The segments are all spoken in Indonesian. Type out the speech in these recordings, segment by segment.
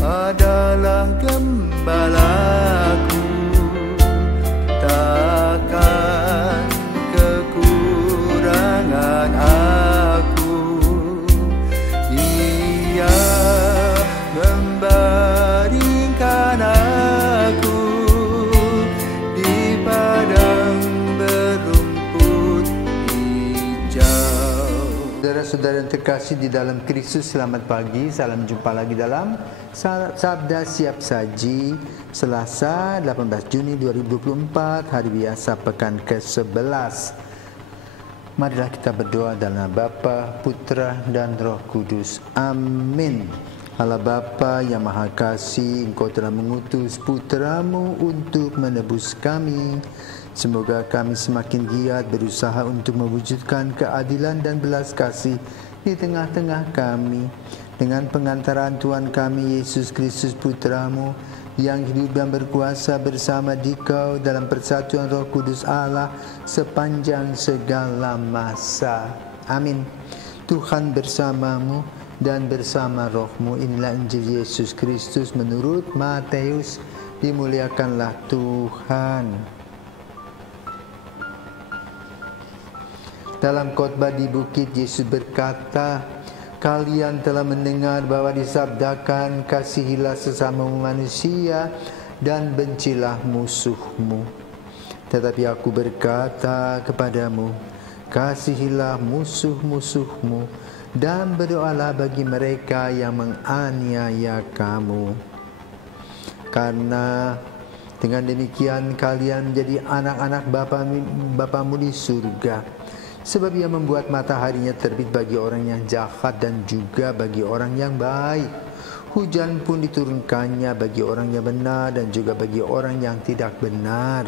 adalah gembalaku, takkan kekurangan aku. Ia membaringkan aku di padang berumput hijau. Saudara-saudara yang terkasih di dalam Kristus, selamat pagi. Salam jumpa lagi dalam Sabda Siap Saji, Selasa 18 Juni 2024, hari biasa pekan ke-11. Marilah kita berdoa dalam nama Bapa, Putra dan Roh Kudus. Amin. Allah Bapa yang Maha Kasih, Engkau telah mengutus Putramu untuk menebus kami. Semoga kami semakin giat berusaha untuk mewujudkan keadilan dan belas kasih di tengah-tengah kami. Dengan pengantaran Tuhan kami Yesus Kristus Putramu, yang hidup dan berkuasa bersama Dikau dalam persatuan Roh Kudus Allah sepanjang segala masa. Amin. Tuhan bersamamu dan bersama rohmu. Inilah Injil Yesus Kristus menurut Matius. Dimuliakanlah Tuhan. Dalam khotbah di bukit, Yesus berkata, kalian telah mendengar bahwa disabdakan, kasihilah sesama manusia dan bencilah musuhmu. Tetapi aku berkata kepadamu, kasihilah musuh-musuhmu dan berdoalah bagi mereka yang menganiaya kamu. Karena dengan demikian kalian menjadi anak-anak Bapamu di surga. Sebab Ia membuat mataharinya terbit bagi orang yang jahat dan juga bagi orang yang baik. Hujan pun diturunkannya bagi orang yang benar dan juga bagi orang yang tidak benar.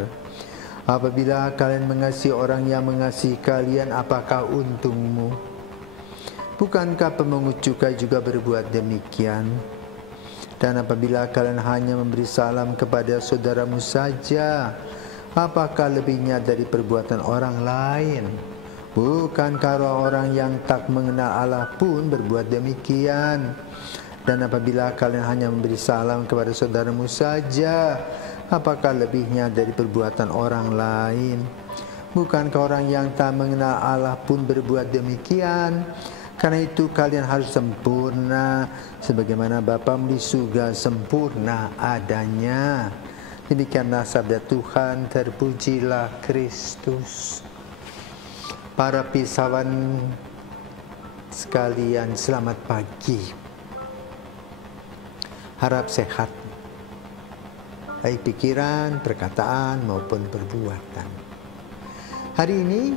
Apabila kalian mengasihi orang yang mengasihi kalian, apakah untungmu? Bukankah pemungut cukai juga berbuat demikian? Dan apabila kalian hanya memberi salam kepada saudaramu saja, apakah lebihnya dari perbuatan orang lain? Bukankah orang yang tak mengenal Allah pun berbuat demikian? Dan apabila kalian hanya memberi salam kepada saudaramu saja, apakah lebihnya dari perbuatan orang lain? Bukankah orang yang tak mengenal Allah pun berbuat demikian? Karena itu kalian harus sempurna, sebagaimana Bapamu di surga sempurna adanya. Demikianlah sabda Tuhan, terpujilah Kristus. Para pisawan sekalian, selamat pagi. Harap sehat, baik pikiran, perkataan maupun perbuatan. Hari ini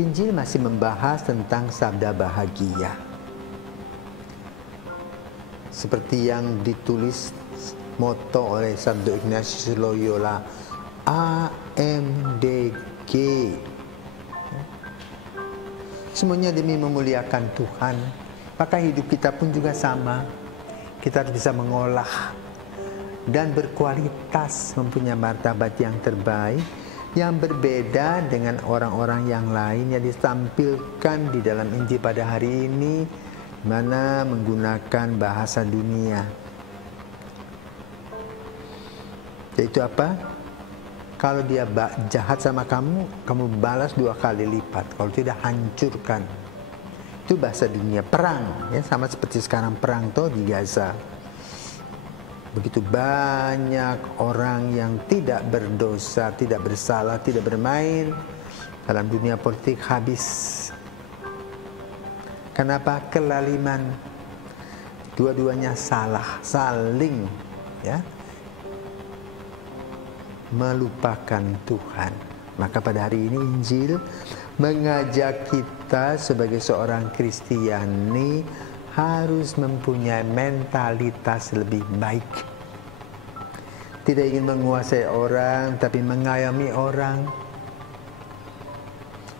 Injil masih membahas tentang sabda bahagia. Seperti yang ditulis moto oleh Santo Ignatius Loyola, AMDG. Semuanya demi memuliakan Tuhan. Maka hidup kita pun juga sama. Kita harus bisa mengolah dan berkualitas, mempunyai martabat yang terbaik, yang berbeda dengan orang-orang yang lain yang ditampilkan di dalam Injil pada hari ini, mana menggunakan bahasa dunia. Yaitu apa? Kalau dia jahat sama kamu, kamu balas 2 kali lipat. Kalau tidak, hancurkan. Itu bahasa dunia. Perang, ya, sama seperti sekarang perang di Gaza. Begitu banyak orang yang tidak berdosa, tidak bersalah, tidak bermain dalam dunia politik, habis. Kenapa? Kelaliman. Dua-duanya salah, saling, ya, melupakan Tuhan. Maka pada hari ini Injil mengajak kita sebagai seorang Kristiani harus mempunyai mentalitas lebih baik. Tidak ingin menguasai orang, tapi mengayomi orang.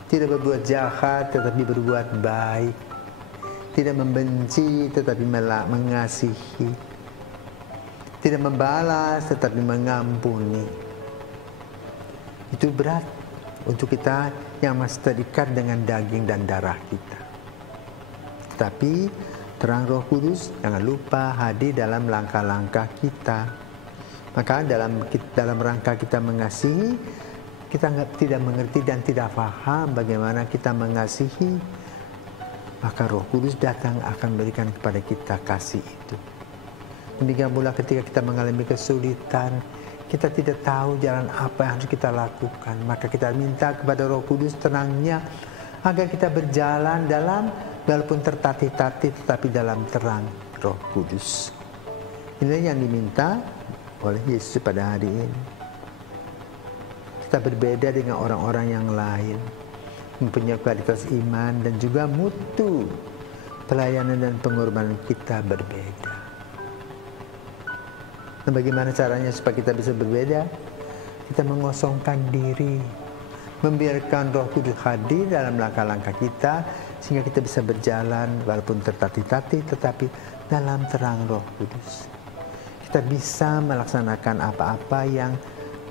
Tidak berbuat jahat, tetapi berbuat baik. Tidak membenci, tetapi mengasihi. Tidak membalas, tetapi mengampuni. Itu berat untuk kita yang masih terikat dengan daging dan darah kita. Tapi terang Roh Kudus, jangan lupa hadir dalam langkah-langkah kita. Maka dalam rangka kita mengasihi, kita tidak mengerti dan tidak paham bagaimana kita mengasihi, maka Roh Kudus datang akan memberikan kepada kita kasih itu. Demikian pula ketika kita mengalami kesulitan, kita tidak tahu jalan apa yang harus kita lakukan, maka kita minta kepada Roh Kudus terangnya agar kita berjalan walaupun tertatih-tatih tetapi dalam terang Roh Kudus. Inilah yang diminta oleh Yesus pada hari ini. Kita berbeda dengan orang-orang yang lain, mempunyai kualitas iman dan juga mutu pelayanan dan pengorbanan kita berbeda. Nah, bagaimana caranya supaya kita bisa berbeda? Kita mengosongkan diri, membiarkan Roh Kudus hadir dalam langkah-langkah kita, sehingga kita bisa berjalan walaupun tertatih-tatih tetapi dalam terang Roh Kudus. Kita bisa melaksanakan apa-apa yang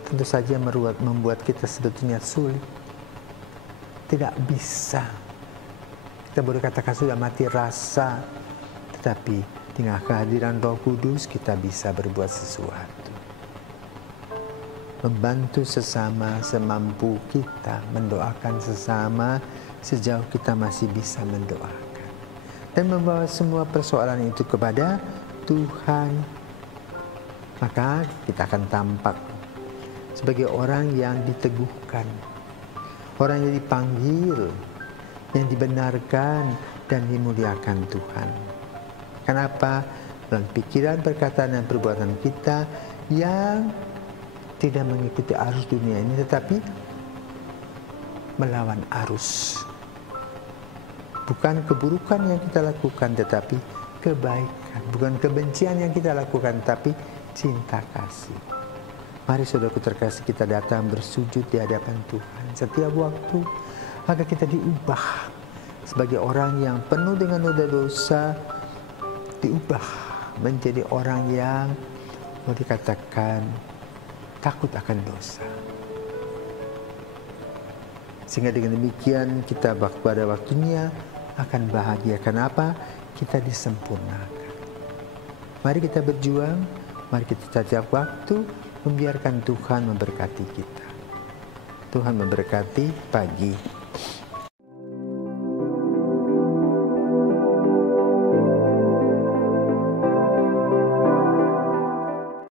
tentu saja membuat kita sebetulnya sulit. Tidak bisa. Kita boleh katakan sudah mati rasa, tetapi dengan kehadiran Roh Kudus kita bisa berbuat sesuatu. Membantu sesama semampu kita, mendoakan sesama sejauh kita masih bisa mendoakan. Dan membawa semua persoalan itu kepada Tuhan. Maka kita akan tampak sebagai orang yang diteguhkan, orang yang dipanggil, yang dibenarkan dan dimuliakan Tuhan. Kenapa? Dalam pikiran, perkataan dan perbuatan kita yang tidak mengikuti arus dunia ini, tetapi melawan arus. Bukan keburukan yang kita lakukan, tetapi kebaikan. Bukan kebencian yang kita lakukan, tapi cinta kasih. Mari saudaraku terkasih, kita datang bersujud di hadapan Tuhan setiap waktu agar kita diubah sebagai orang yang penuh dengan noda dosa, diubah menjadi orang yang mau dikatakan takut akan dosa. Sehingga dengan demikian kita pada waktunya akan bahagia. Kenapa? Kita disempurnakan. Mari kita berjuang, mari kita setiap waktu membiarkan Tuhan memberkati kita. Tuhan memberkati pagi